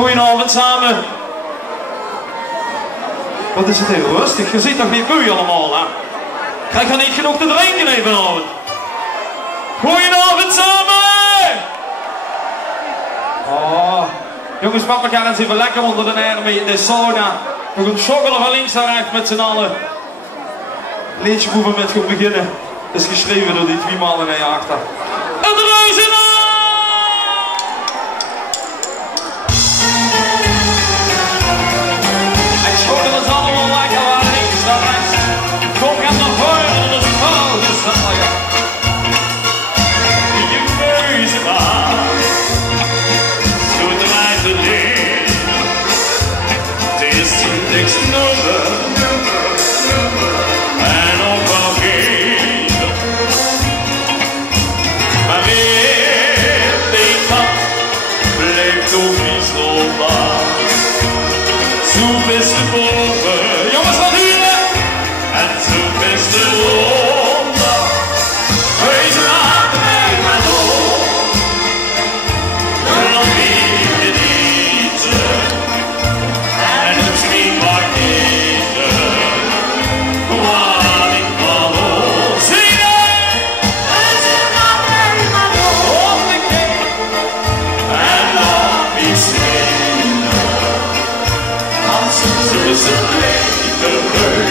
Goedenavond samen. Wat is het heel rustig? Je ziet toch niet moe allemaal, hè? Krijg je niet genoeg te drinken even vanavond? Goedenavond samen! Oh, jongens, pak elkaar eens even lekker onder de armen in de sauna. We gaan schokkelen van links naar rechts met z'n allen. Liedje movement gaat beginnen. Dat is geschreven door die 2 mannen naar je achter. En de reuzen! Ik schokkel het allemaal lekker van links naar rechts. Kom, gaat naar voren, dat is wel gezellig. Je reuzen aan. Zo te wijze leer. Het is niks nummer. En ook wel geen. Maar weer weet dat blijft ook niet zo waar. Zo best de boven, jongens wat hier. En zo best de onder. Wees laat mij maar door. Dan weet je niet. En misschien maar niet. Wat ik van ons zingen. En ze laat mij maar door. En dan misschien. Zo is het leven.